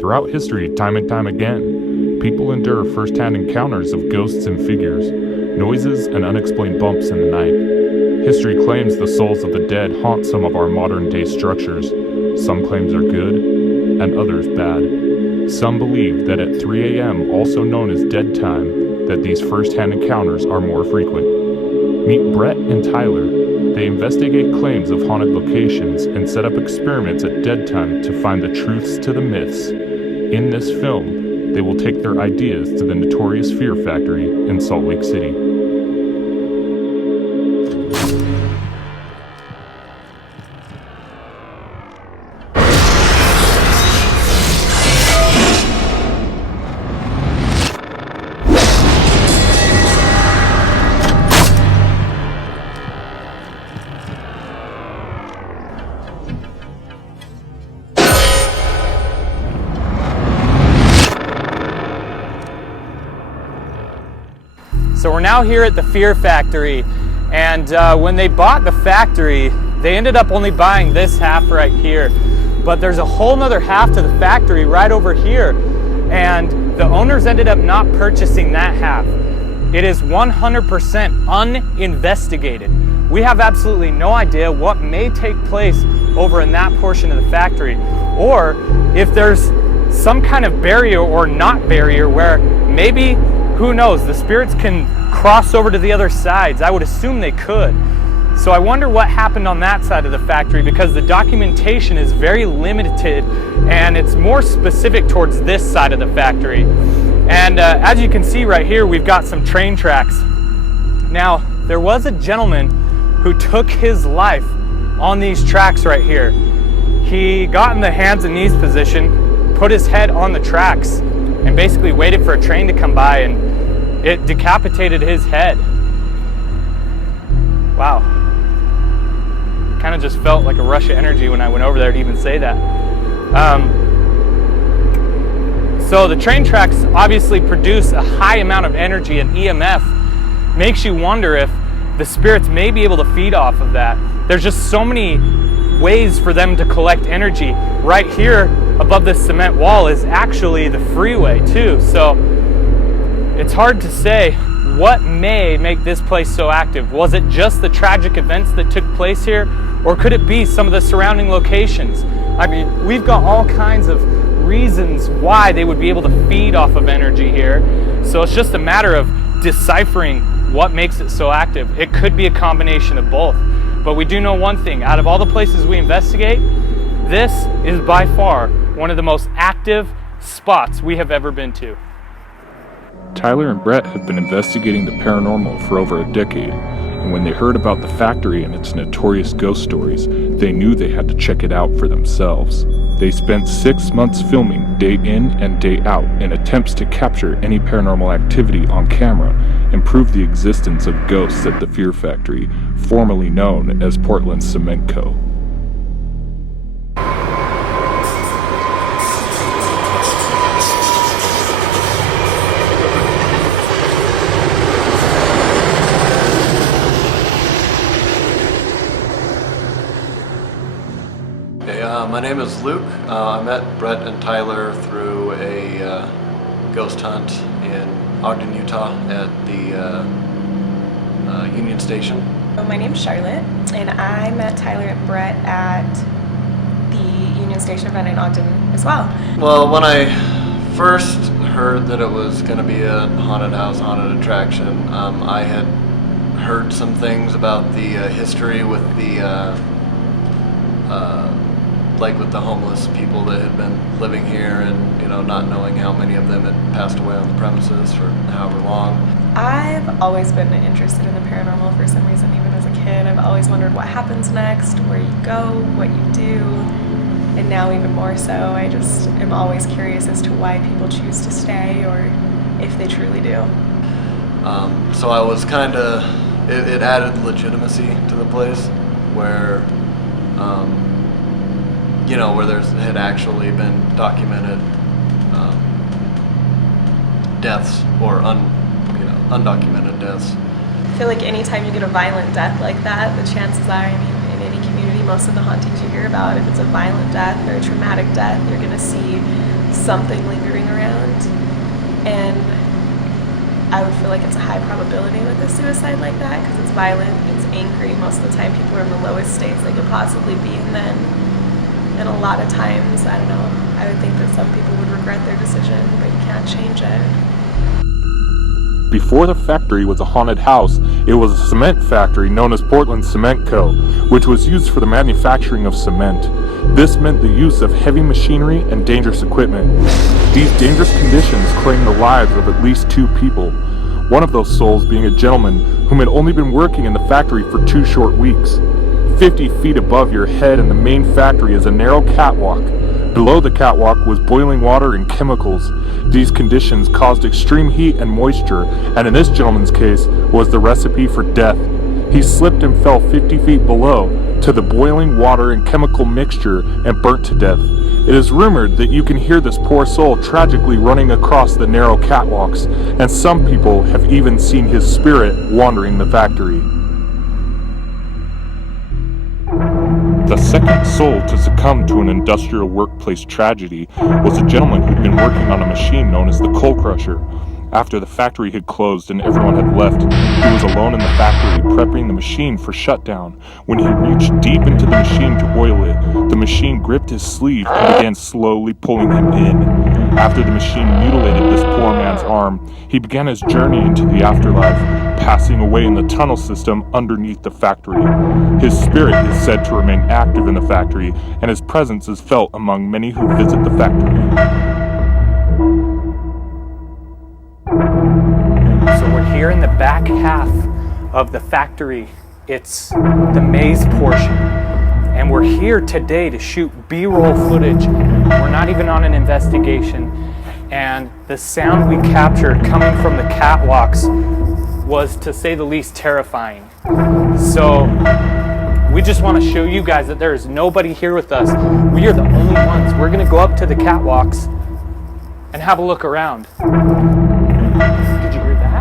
Throughout history, time and time again, people endure first-hand encounters of ghosts and figures, noises and unexplained bumps in the night. History claims the souls of the dead haunt some of our modern-day structures. Some claims are good, and others bad. Some believe that at 3 a.m., also known as dead time, that these first-hand encounters are more frequent. Meet Brett and Tyler. They investigate claims of haunted locations and set up experiments at dead time to find the truths to the myths. In this film, they will take their ideas to the notorious Fear Factory in Salt Lake City. So we're now here at the Fear Factory, and when they bought the factory, they ended up only buying this half right here. But there's a whole nother half to the factory right over here, and the owners ended up not purchasing that half. It is 100% uninvestigated. We have absolutely no idea what may take place over in that portion of the factory, or if there's some kind of barrier or not barrier where maybe, who knows, the spirits can cross over to the other sides. I would assume they could. So I wonder what happened on that side of the factory, because the documentation is very limited and it's more specific towards this side of the factory. And as you can see right here, we've got some train tracks. Now, there was a gentleman who took his life on these tracks right here. He got in the hands and knees position, put his head on the tracks, and basically waited for a train to come by, and it decapitated his head. Wow. Kind of just felt like a rush of energy when I went over there to even say that. So the train tracks obviously produce a high amount of energy, and EMF makes you wonder if the spirits may be able to feed off of that. There's just so many ways for them to collect energy. Right here above this cement wall is actually the freeway too. So it's hard to say what may make this place so active. Was it just the tragic events that took place here, or could it be some of the surrounding locations? I mean, we've got all kinds of reasons why they would be able to feed off of energy here. So it's just a matter of deciphering what makes it so active. It could be a combination of both. But we do know one thing: out of all the places we investigate, this is by far one of the most active spots we have ever been to. Tyler and Brett have been investigating the paranormal for over a decade, and when they heard about the factory and its notorious ghost stories, they knew they had to check it out for themselves. They spent 6 months filming day in and day out in attempts to capture any paranormal activity on camera and prove the existence of ghosts at the Fear Factory, formerly known as Portland Cement Co. My name is Luke. I met Brett and Tyler through a ghost hunt in Ogden, Utah at the Union Station. My name's Charlotte, and I met Tyler and Brett at the Union Station event in Ogden as well. Well, when I first heard that it was going to be a haunted house, haunted attraction, I had heard some things about the history with the like with the homeless people that had been living here, and not knowing how many of them had passed away on the premises for however long. I've always been interested in the paranormal for some reason. Even as a kid, I've always wondered what happens next, where you go, what you do, and now even more so, I just am always curious as to why people choose to stay, or if they truly do. So I was kind of, it added legitimacy to the place, where where there had actually been documented deaths, or undocumented deaths. I feel like anytime you get a violent death like that, the chances are, in any community, most of the hauntings you hear about, if it's a violent death or a traumatic death, you're going to see something lingering around. And I would feel like it's a high probability with a suicide like that because it's violent, it's angry. Most of the time people are in the lowest states they could possibly be in then. And a lot of times, I don't know, I would think that some people would regret their decision, but you can't change it. Before the factory was a haunted house, it was a cement factory known as Portland Cement Co., which was used for the manufacturing of cement. This meant the use of heavy machinery and dangerous equipment. These dangerous conditions claimed the lives of at least 2 people, one of those souls being a gentleman whom had only been working in the factory for 2 short weeks. 50 feet above your head in the main factory is a narrow catwalk. Below the catwalk was boiling water and chemicals. These conditions caused extreme heat and moisture, and in this gentleman's case was the recipe for death. He slipped and fell 50 feet below to the boiling water and chemical mixture and burnt to death. It is rumored that you can hear this poor soul tragically running across the narrow catwalks, and some people have even seen his spirit wandering the factory. The second soul to succumb to an industrial workplace tragedy was a gentleman who'd been working on a machine known as the coal crusher. After the factory had closed and everyone had left, he was alone in the factory prepping the machine for shutdown. When he reached deep into the machine to oil it, the machine gripped his sleeve and began slowly pulling him in. After the machine mutilated this poor man's arm, he began his journey into the afterlife, passing away in the tunnel system underneath the factory. His spirit is said to remain active in the factory, and his presence is felt among many who visit the factory. So we're here in the back half of the factory. It's the maze portion. And we're here today to shoot B-roll footage. We're not even on an investigation. And the sound we captured coming from the catwalks was, to say the least, terrifying. So we just want to show you guys that there is nobody here with us. We are the only ones. We're going to go up to the catwalks and have a look around. Did you hear that?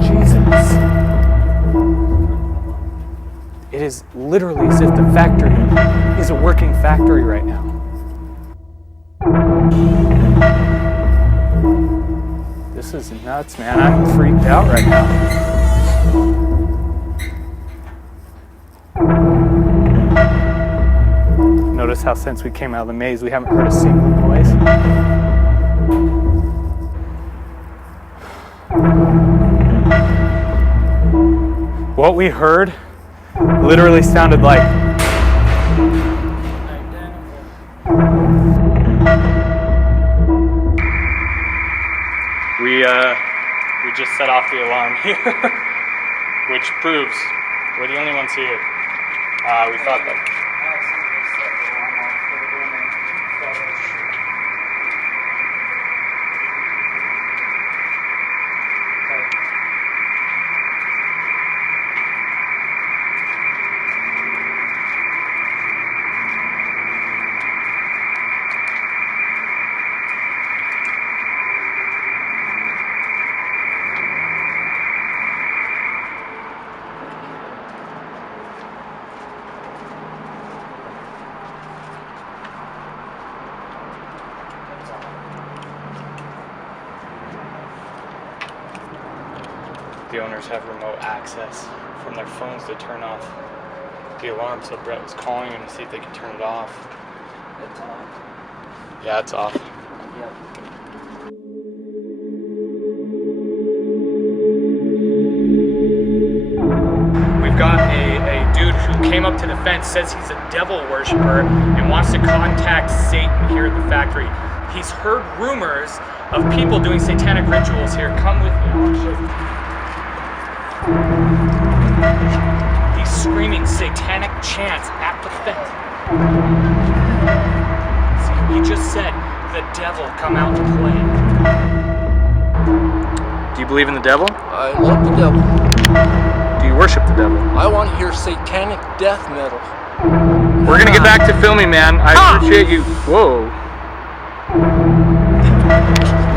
Jesus. It is literally as if the factory is a working factory right now. This is nuts, man. I'm freaked out right now. Notice how since we came out of the maze, we haven't heard a single noise. What we heard literally sounded like we just set off the alarm here, which proves we're the only ones here. We thought that. The owners have remote access from their phones to turn off the alarm, so Brett was calling them to see if they could turn it off. It's off. Yeah, it's off. Yep. We've got a dude who came up to the fence, says he's a devil worshiper and wants to contact Satan here at the factory. He's heard rumors of people doing satanic rituals here. Come with me. He's screaming satanic chants at the fence. See, he just said, the devil come out to play. Do you believe in the devil? I love the devil. Do you worship the devil. I want to hear satanic death metal. We're gonna get back to filming, man. I appreciate you. Whoa.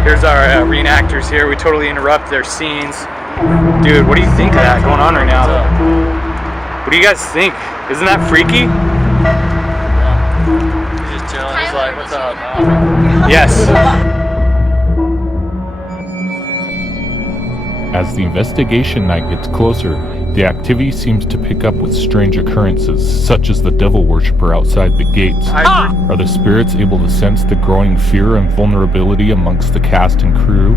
Here's our reenactors here. We totally interrupt their scenes. Dude, what do you think of that going on right now? What do you guys think? Isn't that freaky? He's just chilling. He's like, what's up? Yes. As the investigation night gets closer, the activity seems to pick up with strange occurrences, such as the devil worshiper outside the gates. Are the spirits able to sense the growing fear and vulnerability amongst the cast and crew?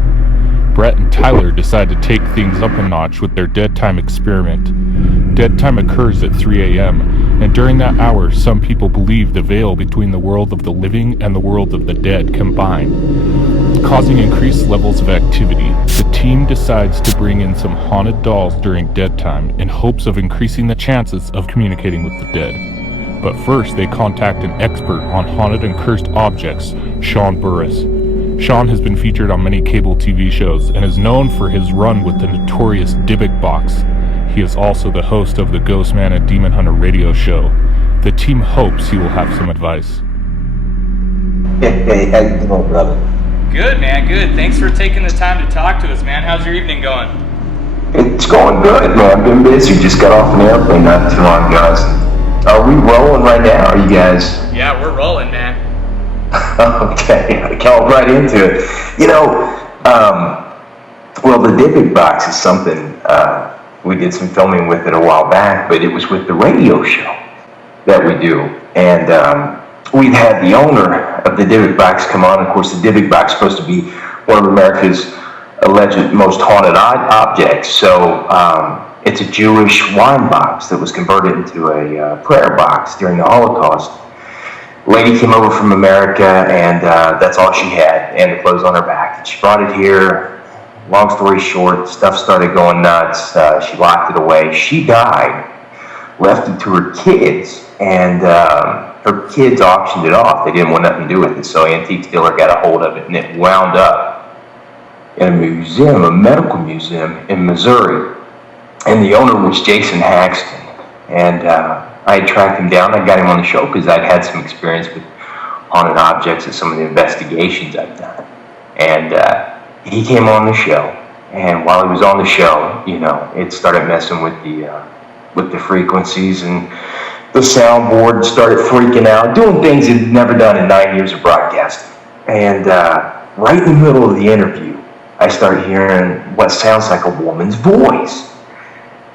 Brett and Tyler decide to take things up a notch with their dead time experiment. Dead time occurs at 3 a.m., and during that hour, some people believe the veil between the world of the living and the world of the dead combine, causing increased levels of activity. The team decides to bring in some haunted dolls during dead time in hopes of increasing the chances of communicating with the dead. But first, they contact an expert on haunted and cursed objects, Sean Burris. Sean has been featured on many cable TV shows and is known for his run with the notorious Dybbuk box. He is also the host of the Ghost Man and Demon Hunter radio show. The team hopes he will have some advice. Hey, how you doing, brother? Good, man. Good. Thanks for taking the time to talk to us, man. How's your evening going? It's going good, man. I've been busy. Just got off an airplane not too long ago. Are we rolling right now? Are you guys? Yeah, we're rolling, man. Okay, I called right into it. You know, well, the Dybbuk box is something, we did some filming with it a while back, but it was with the radio show that we do. And we'd had the owner of the Dybbuk box come on. Of course, the Dybbuk box is supposed to be one of America's alleged most haunted objects. So it's a Jewish wine box that was converted into a prayer box during the Holocaust. Lady came over from America, and that's all she had, and the clothes on her back. And she brought it here. Long story short, stuff started going nuts. She locked it away. She died, left it to her kids, and her kids auctioned it off. They didn't want nothing to do with it, so Antique Dealer got a hold of it, and it wound up in a museum, a medical museum in Missouri. And the owner was Jason Haxton, and I had tracked him down. I got him on the show because I'd had some experience with haunted objects at some of the investigations I've done. And he came on the show, and while he was on the show, you know, it started messing with the frequencies, and the soundboard started freaking out, doing things it'd never done in 9 years of broadcasting. And right in the middle of the interview, I start hearing what sounds like a woman's voice.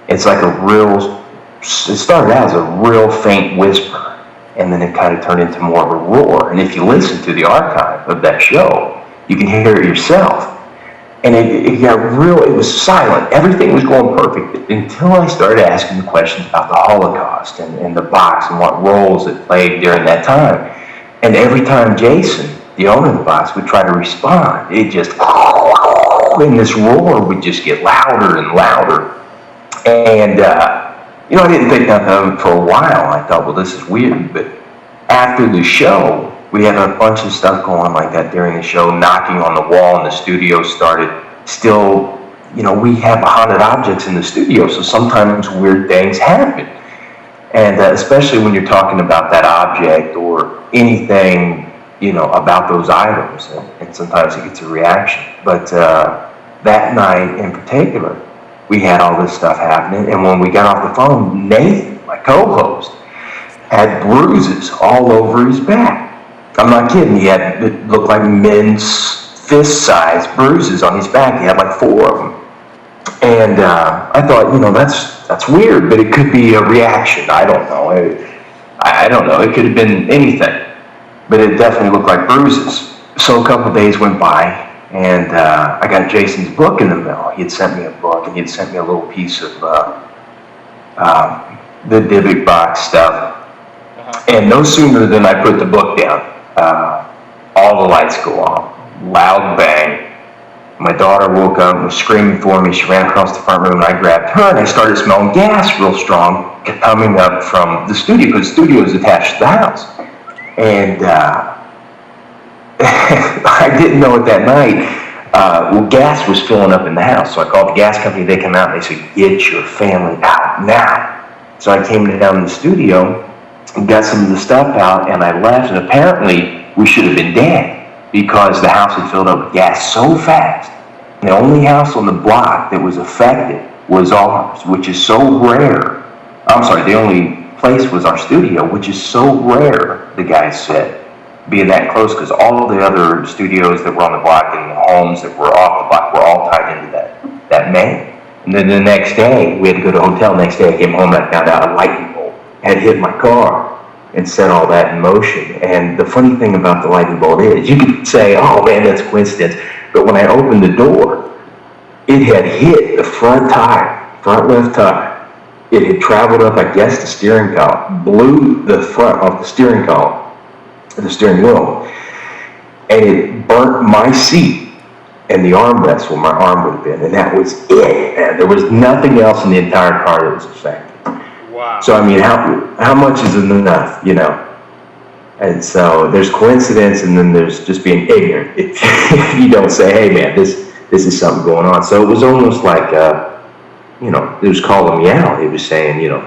It's like it started out as a real faint whisper, and then it kind of turned into more of a roar. And if you listen to the archive of that show, you can hear it yourself. And it got real, it was silent. Everything was going perfect until I started asking the questions about the Holocaust and the box and what roles it played during that time. And every time Jason, the owner of the box, would try to respond, it just, and this roar would just get louder and louder. And, you know, I didn't think nothing of it for a while. I thought, well, this is weird. But after the show, we had a bunch of stuff going on like that during the show, knocking on the wall, and the studio started still, you know, we have haunted objects in the studio, so sometimes weird things happen. And especially when you're talking about that object or anything, you know, about those items, and sometimes it gets a reaction. But that night in particular, we had all this stuff happening, and when we got off the phone, Nathan, my co-host, had bruises all over his back. I'm not kidding, it looked like men's fist-sized bruises on his back. He had like 4 of them. And I thought, you know, that's weird, but it could be a reaction. I don't know. I don't know. It could have been anything, but it definitely looked like bruises. So a couple of days went by, and I got Jason's book in the mail. He had sent me a book, and he had sent me a little piece of the Dybbuk box stuff. And no sooner than I put the book down, all the lights go off, loud bang. My daughter woke up and was screaming for me. She ran across the front room, and I grabbed her, and I started smelling gas real strong coming up from the studio, because the studio is attached to the house. And I didn't know it that night. Well, gas was filling up in the house. So I called the gas company. They come out and they said, get your family out now. So I came down to the studio and got some of the stuff out, and I left. And apparently we should have been dead because the house had filled up with gas so fast. The only house on the block that was affected was ours, which is so rare. I'm sorry, the only place was our studio, which is so rare, the guys said, being that close, because all the other studios that were on the block and the homes that were off the block were all tied into that main. And then the next day, we had to go to the hotel. The next day I came home and I found out a lightning bolt had hit my car and set all that in motion. And the funny thing about the lightning bolt is, you could say, oh man, that's a coincidence. But when I opened the door, it had hit the front left tire. It had traveled up, I guess, the steering column, blew the front off the steering column, the steering wheel, and it burnt my seat and the armrest where my arm would have been, and that was it. And there was nothing else in the entire car that was affected. Wow. So I mean, how much is enough, you know? And so there's coincidence, and then there's just being ignorant. If you don't say, hey man, this is something going on. So it was almost like, it was calling me out. It was saying, you're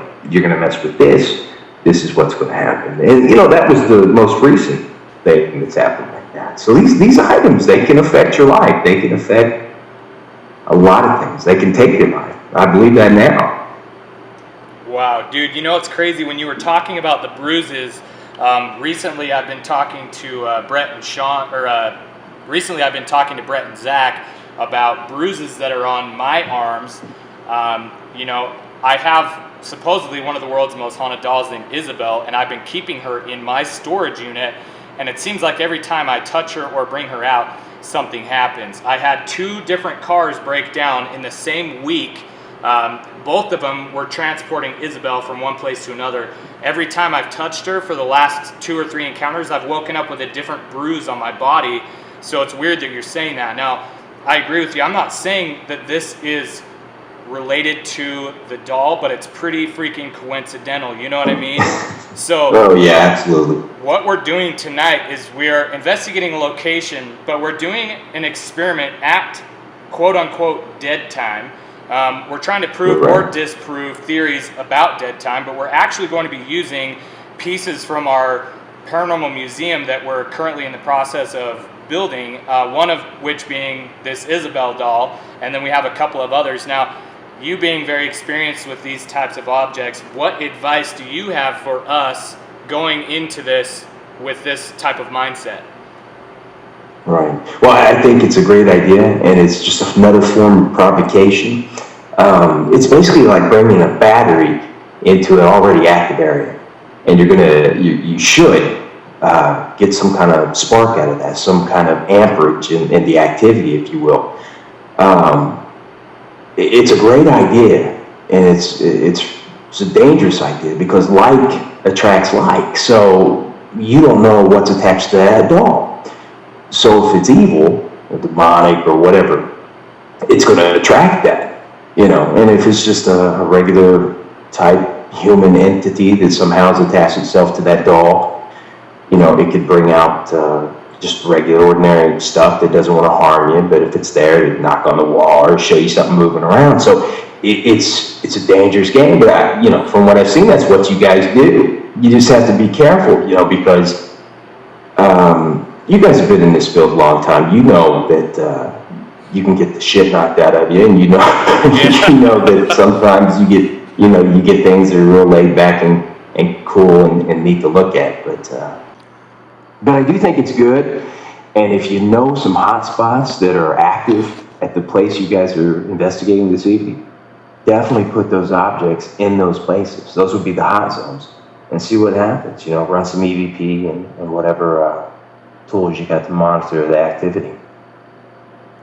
going to mess with this. This is what's going to happen. And, that was the most recent thing that's happened like that. So these items, they can affect your life. They can affect a lot of things. They can take your life. I believe that now. Wow, dude, it's crazy when you were talking about the bruises. Recently I've been talking to Brett and Sean, recently I've been talking to Brett and Zach about bruises that are on my arms. I have supposedly one of the world's most haunted dolls named Isabel, and I've been keeping her in my storage unit, and it seems like every time I touch her or bring her out, something happens. I had 2 different cars break down in the same week. Both of them were transporting Isabel from one place to another. Every time I've touched her for the last 2 or 3 encounters, I've woken up with a different bruise on my body. So it's weird that you're saying that. Now, I agree with you. I'm not saying that this is related to the doll, but it's pretty freaking coincidental. You know what I mean? So, oh yeah, absolutely. What we're doing tonight is we're investigating a location, but we're doing an experiment at quote unquote dead time. We're trying to prove or disprove theories about dead time, but we're actually going to be using pieces from our paranormal museum that we're currently in the process of building, one of which being this Isabel doll, and then we have a couple of others. Now, you being very experienced with these types of objects, what advice do you have for us going into this with this type of mindset? Right. Well, I think it's a great idea, and it's just another form of provocation. It's basically like bringing a battery into an already active area, and you should get some kind of spark out of that, some kind of amperage in the activity, if you will. It's a great idea, and it's a dangerous idea because like attracts like. So you don't know what's attached to that doll. So if it's evil or demonic or whatever, it's going to attract that, And if it's just a regular type human entity that somehow has attached itself to that doll, it could bring out just regular, ordinary stuff that doesn't want to harm you. But if it's there, it'd knock on the wall or show you something moving around. So it's a dangerous game. But from what I've seen, that's what you guys do. You just have to be careful, because. You guys have been in this field a long time. You know that you can get the shit knocked out of you, and you know that sometimes you get things that are real laid back and cool and neat to look at. But I do think it's good. And if you know some hot spots that are active at the place you guys are investigating this evening, definitely put those objects in those places. Those would be the hot zones, and see what happens. Run some EVP and whatever. Tools you got to monitor the activity.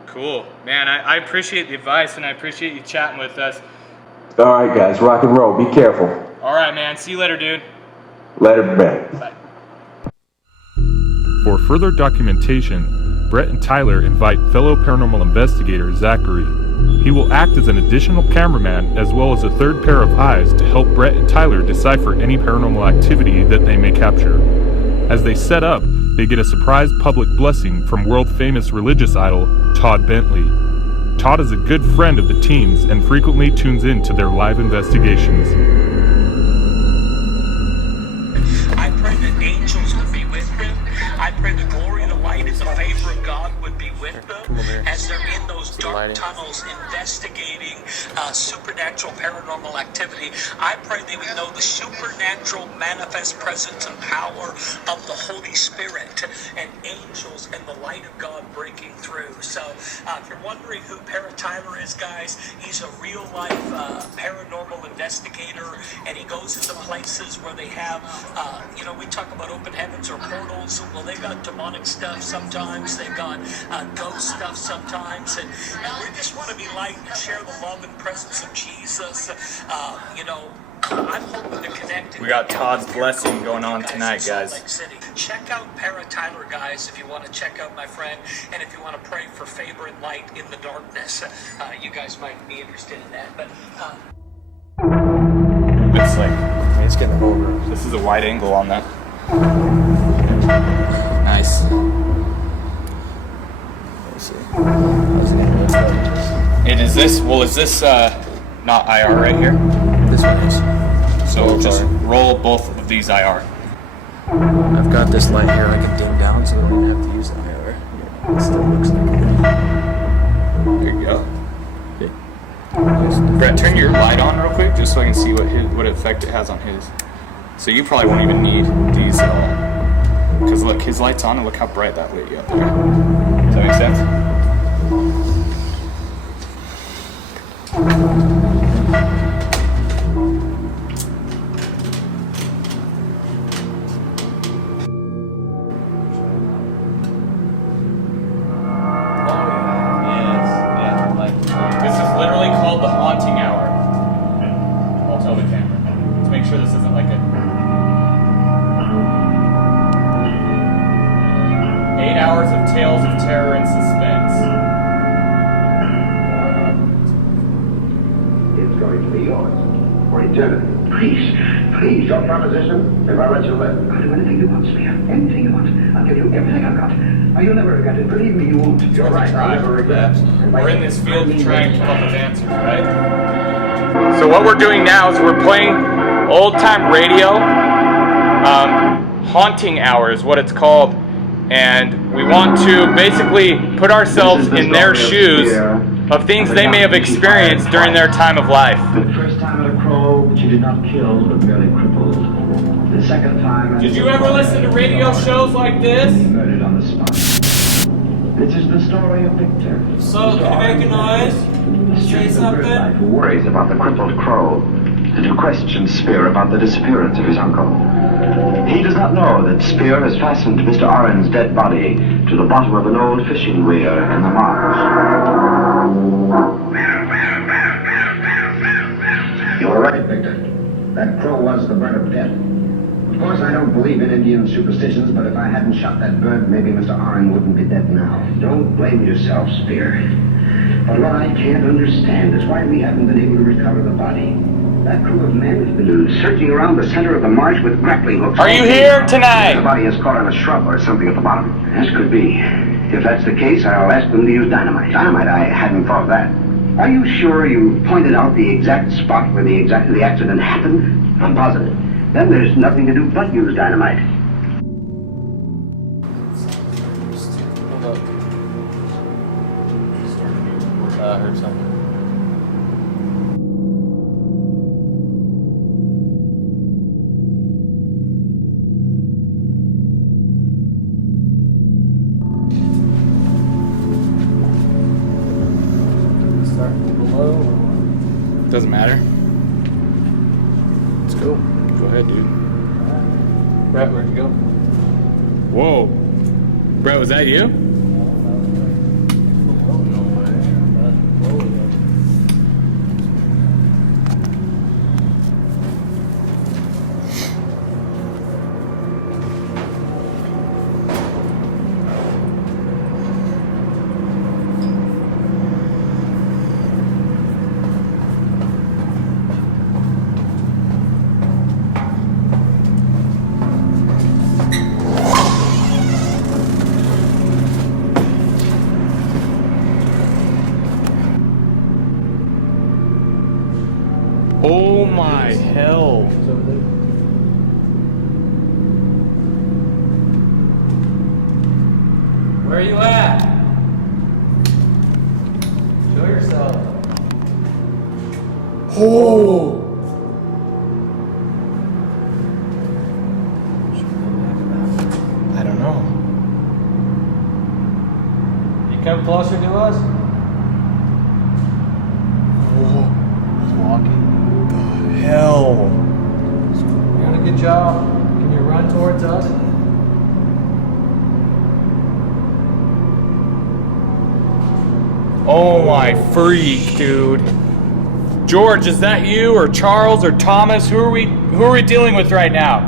Cool. Man, I appreciate the advice, and I appreciate you chatting with us. All right, guys, rock and roll. Be careful. All right, man. See you later, dude. Later, Brett. Bye. For further documentation, Brett and Tyler invite fellow paranormal investigator Zachary. He will act as an additional cameraman as well as a third pair of eyes to help Brett and Tyler decipher any paranormal activity that they may capture. As they set up, they get a surprise public blessing from world-famous religious idol Todd Bentley. Todd is a good friend of the teens and frequently tunes in to their live investigations. I pray that angels would be with them. I pray the glory, the light, and the favor of God would be with them as they're in those dark tunnels investigating supernatural paranormal activity. I pray they would know the supernatural manifest presence and power of the Holy Spirit and angels and the light of God breaking through. So if you're wondering who Tyler is, guys, he's a real life paranormal investigator, and he goes into places where they have, we talk about open heavens or portals. Well, they've got demonic stuff sometimes, they've got ghost stuff sometimes, and we just want to be light and share the love and presence of Jesus. I'm hoping to connect. We got Todd's blessing going on tonight, guys. Check out Tyler, guys, if you want to check out my friend, and if you want to pray for favor and light in the darkness. You guys might be interested in that. But It's like, It's getting over. this is a wide angle on that. Nice. Let's see. How's it gonna look? Is this not IR right here? This one is. So just roll both of these IR. I've got this light here I can dim down so that we don't have to use the IR. Yeah, it still looks like it. There you go. Okay. Brett, turn your light on real quick just so I can see what effect it has on his. So you probably won't even need these at all. Because look, his light's on and look how bright that lit you up there. Does that make sense? This is literally called the haunting hour. I'll tell the camera. To make sure this isn't like a 8 hours of tales of terror and suspense. It's going to be yours for eternity. Please, your proposition, if I let you live. I'll do anything you want, Spear. Anything you want. I'll give you everything I've got. You'll never regret it. Believe me, you won't. You're right. I'll never regret it. We're in this field to try and come up with answers, right? So what we're doing now is we're playing old-time radio, haunting hour is what it's called, and we want to basically put ourselves in their shoes of things they may have experienced during their time of life. The first time at a crow, which you did not kill, but merely crippled. The second time... Did you ever listen to radio shows like this? Murdered on the spot. This is the story of Victor. So, can you make a noise? Say something? Who worries about the crippled crow, and who questions Spear about the disappearance of his uncle. He does not know that Spear has fastened Mr. Oren's dead body to the bottom of an old fishing weir in the marsh. You were right, Victor. That crow was the bird of death. Of course, I don't believe in Indian superstitions, but if I hadn't shot that bird, maybe Mr. Oren wouldn't be dead now. Don't blame yourself, Spear. But what I can't understand is why we haven't been able to recover the body. That crew of men has been searching around the center of the marsh with grappling hooks. Are you here tonight? The body is caught on a shrub or something at the bottom. This could be. If that's the case, I'll ask them to use dynamite. Dynamite? I hadn't thought of that. Are you sure you pointed out the exact spot where the accident happened? I'm positive. Then there's nothing to do but use dynamite. Hold up. I heard something. Start below or what? Doesn't matter. Let's go. Go ahead, dude. Brett, where'd you go? Whoa. Brett, was that you? Where you at? Show yourself. Oh! I don't know. You come closer to us? Oh, he's walking. The hell? You're doing a good job. Can you run towards us? Oh my freak, dude. George, is that you or Charles or Thomas? Who are we dealing with right now?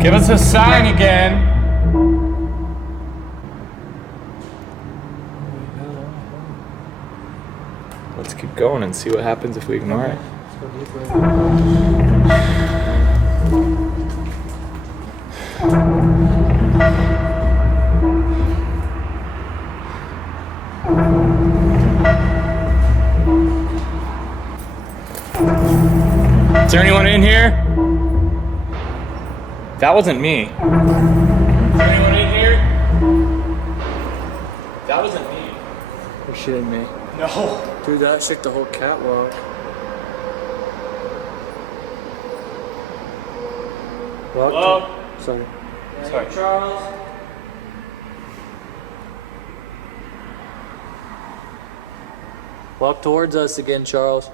Give us a sign again. Let's keep going and see what happens if we ignore it. Is there anyone in here? That wasn't me. Is there anyone in here? That wasn't me. You're shitting me. No. Dude, that shook the whole catwalk. Hello? Sorry. Sorry. Charles. Walk towards us again, Charles.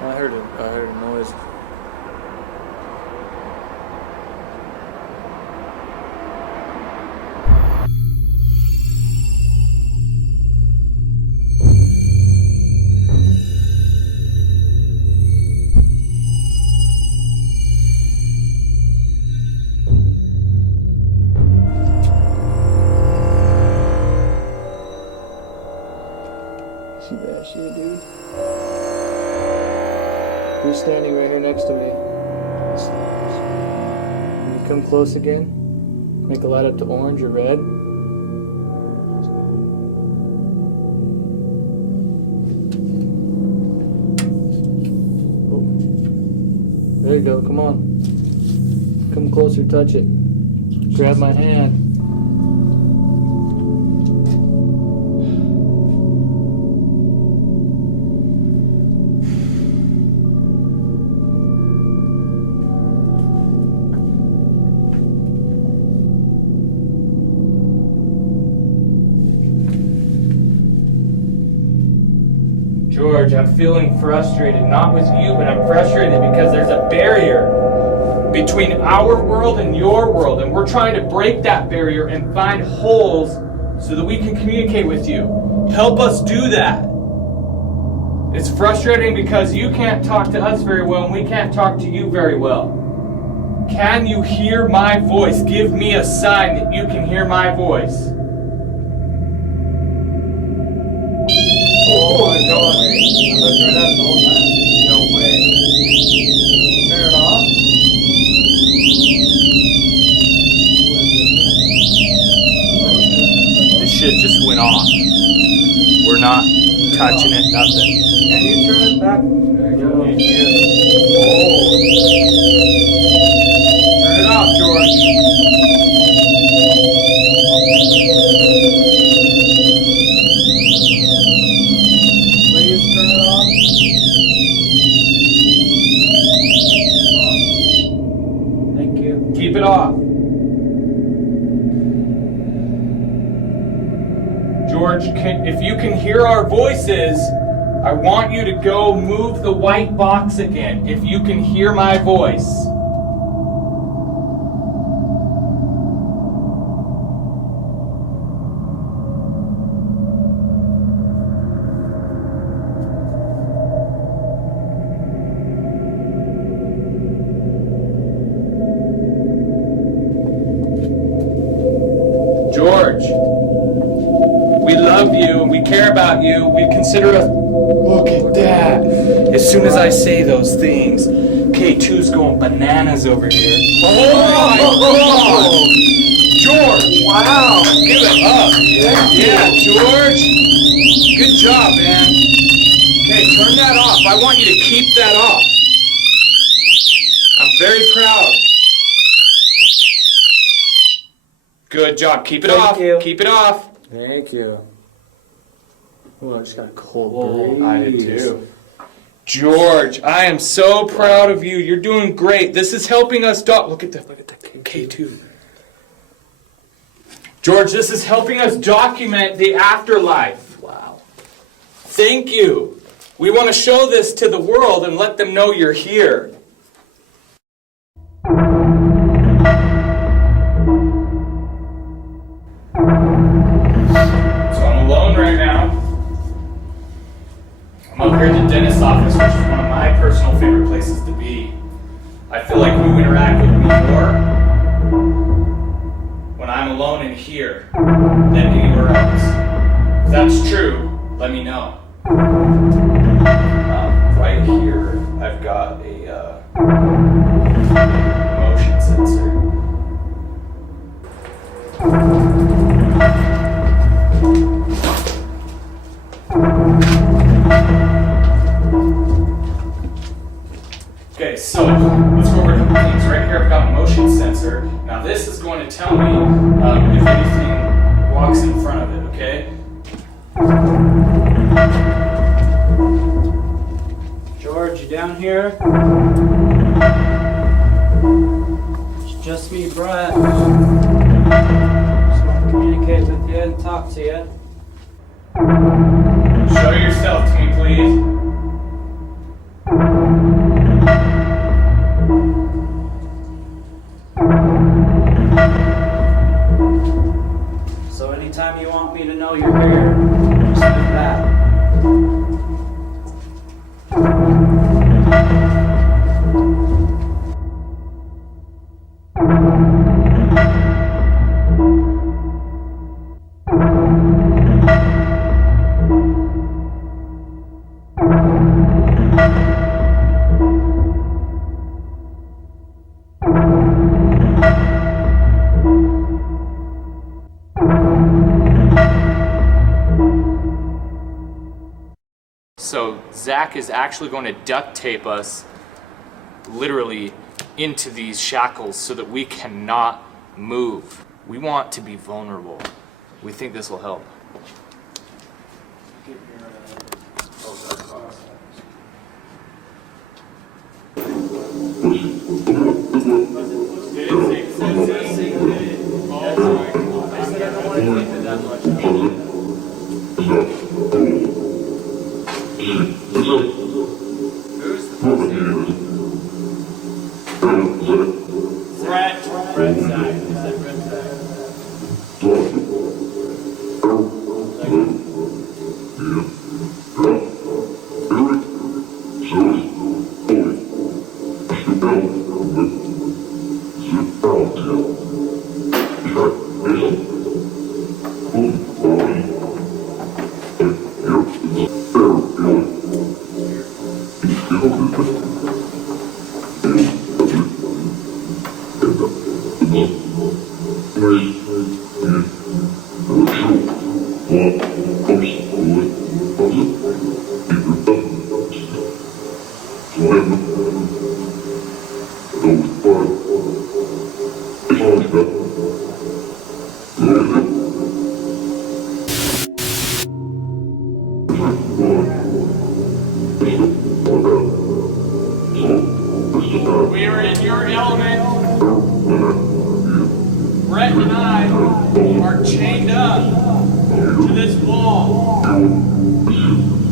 I heard a noise. See that shit, dude? Who's standing right here next to me? Can you come close again? Make a light up to orange or red. Oh. There you go, come on. Come closer, touch it. Grab my hand. George, I'm feeling frustrated, not with you, but I'm frustrated because there's a barrier between our world and your world, and we're trying to break that barrier and find holes so that we can communicate with you. Help us do that. It's frustrating because you can't talk to us very well and we can't talk to you very well. Can you hear my voice? Give me a sign that you can hear my voice. Oh my god. I looked right at it the whole time. No way. Turn it off? This shit just went off. We're not touching it, nothing. Can you turn it back? There you go. Thank you. Oh. Turn it off, George. Please turn it off. Thank you. Keep it off. George, if you can hear our voices, I want you to go move the white box again. If you can hear my voice. and we care about you. We consider us. Look at that. As soon as I say those things, K2's going bananas over here. Oh my God! George! Wow! Give it up. Yeah, George. Good job, man. Okay, turn that off. I want you to keep that off. I'm very proud. Good job. Keep it off. Keep it off. Thank you. Oh, I just got a cold breeze. I did too. George, I am so proud of you. You're doing great. This is helping us look at the K2. George, this is helping us document the afterlife. Wow. Thank you. We want to show this to the world and let them know you're here. So I'm alone right now. I'm up here at the dentist's office, which is one of my personal favorite places to be. I feel like you interact with me more when I'm alone in here than anywhere else. If that's true, let me know. Right here, I've got a motion sensor. Okay, so let's go over a couple things. Right here I've got a motion sensor. Now this is going to tell me if anything walks in front of it, okay? George, you down here? It's just me, Brett. Just want to communicate with you and talk to you. Show yourself to me, please. So anytime you want me to know you're here, just do that. So Zach is actually going to duct tape us literally into these shackles so that we cannot move. We want to be vulnerable. We think this will help. We are in your element. Brett and I are chained up to this wall.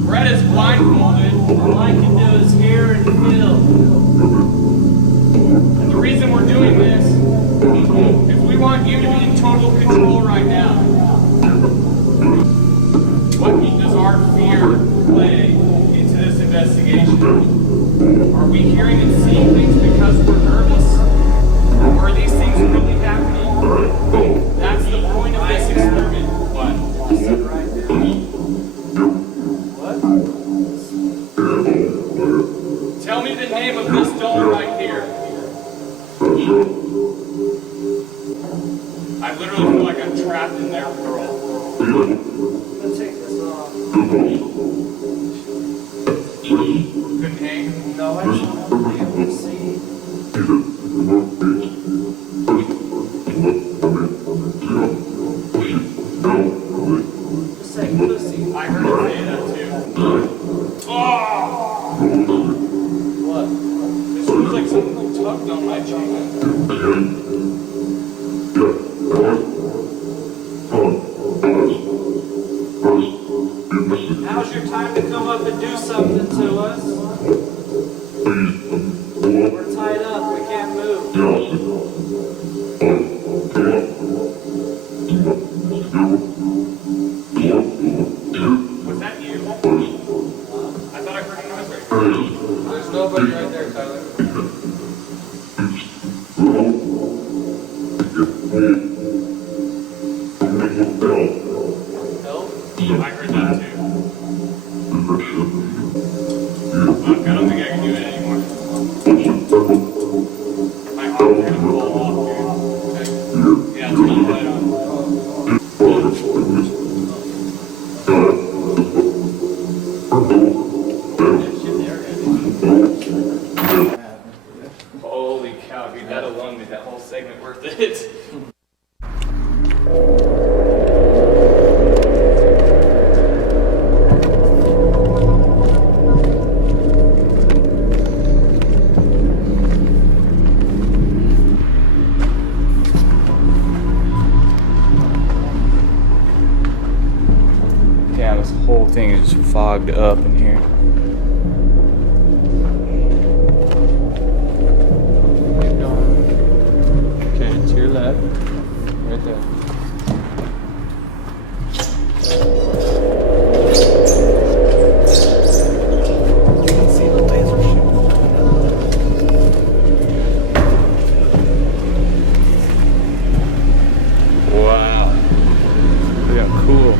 Brett is blindfolded. All I can do is hear and feel. And the reason we're doing this is we want you to be in total control right now. What does our fear play into this investigation? Are we hearing and seeing things because we're nervous? Or are these things really happening? That's the point of this experiment. What? Couldn't hang? No, I just want to be able to see. Just say pussy. I heard you say that too. Oh! What? This feels like something tugged on my cheek. Now's your time to come up and do something to us. We're tied up. We can't move. Was that you? I thought I heard a noise right there. There's nobody right there, Tyler. Help? I heard that too. Fuck, I don't think I can do it anymore. My arm's gonna fall off, dude. Yeah, turn the light on. Holy cow, dude, that alone made that whole segment worth it. Damn, this whole thing is just fogged up in here. Keep going. Okay, to your left. Right there. You can see the laser Wow. Yeah, cool.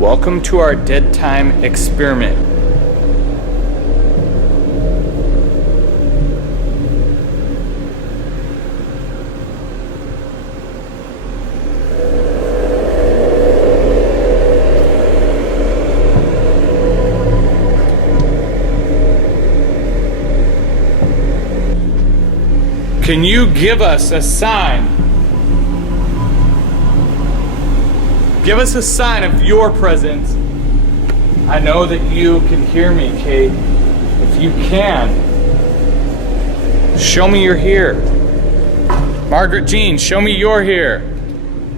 Welcome to our dead time experiment. Can you give us a sign? Give us a sign of your presence. I know that you can hear me, Kate. If you can, show me you're here. Margaret Jean, show me you're here.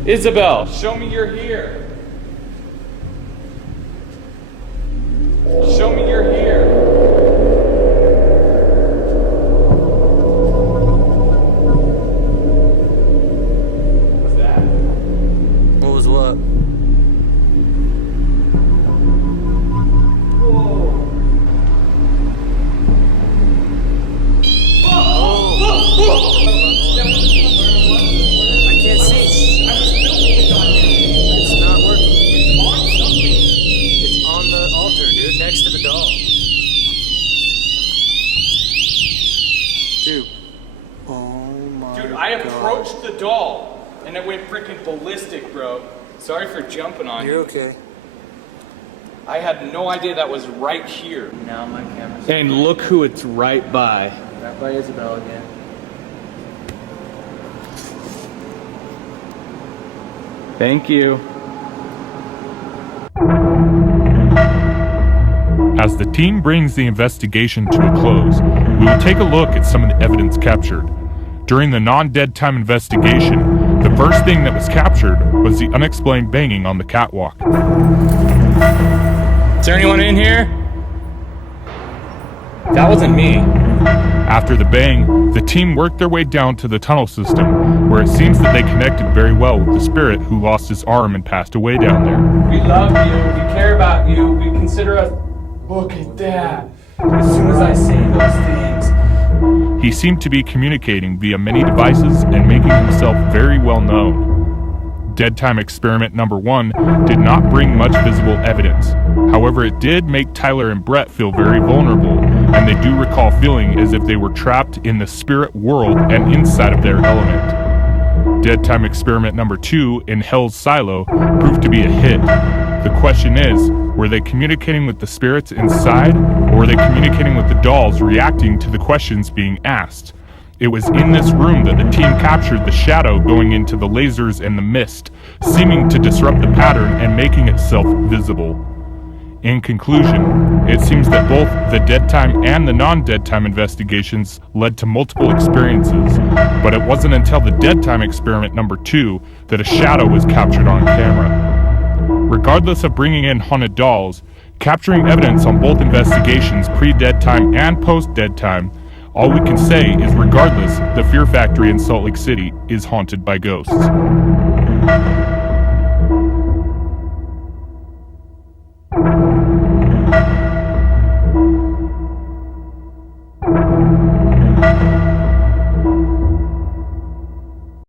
Isabel, show me you're here. Show me you're here. What's that? What was what? I can't see. It's not working. It's on the altar, dude, next to the doll. Dude. Oh my Dude, I God. approached the doll and it went freaking ballistic, bro. Sorry for jumping on You're you. okay. I had no idea that was right here. Now my camera's And look who it's right by. right by Isabel again. Thank you. As the team brings the investigation to a close, we will take a look at some of the evidence captured. During the non-dead time investigation, the first thing that was captured was the unexplained banging on the catwalk. Is there anyone in here? That wasn't me. After the bang, the team worked their way down to the tunnel system, where it seems that they connected very well with the spirit who lost his arm and passed away down there. We love you. We care about you. We consider us. Look at that. As soon as I say those things. He seemed to be communicating via many devices and making himself very well known. Dead time experiment number 1 did not bring much visible evidence. However, it did make Tyler and Brett feel very vulnerable, and they do recall feeling as if they were trapped in the spirit world and inside of their element. Dead Time Experiment number 2 in Hell's Silo proved to be a hit. The question is, were they communicating with the spirits inside, or were they communicating with the dolls reacting to the questions being asked? It was in this room that the team captured the shadow going into the lasers and the mist, seeming to disrupt the pattern and making itself visible. In conclusion, it seems that both the dead time and the non-dead time investigations led to multiple experiences, but it wasn't until the dead time experiment number 2 that a shadow was captured on camera. Regardless of bringing in haunted dolls, capturing evidence on both investigations pre-dead time and post-dead time, all we can say is regardless, the Fear Factory in Salt Lake City is haunted by ghosts.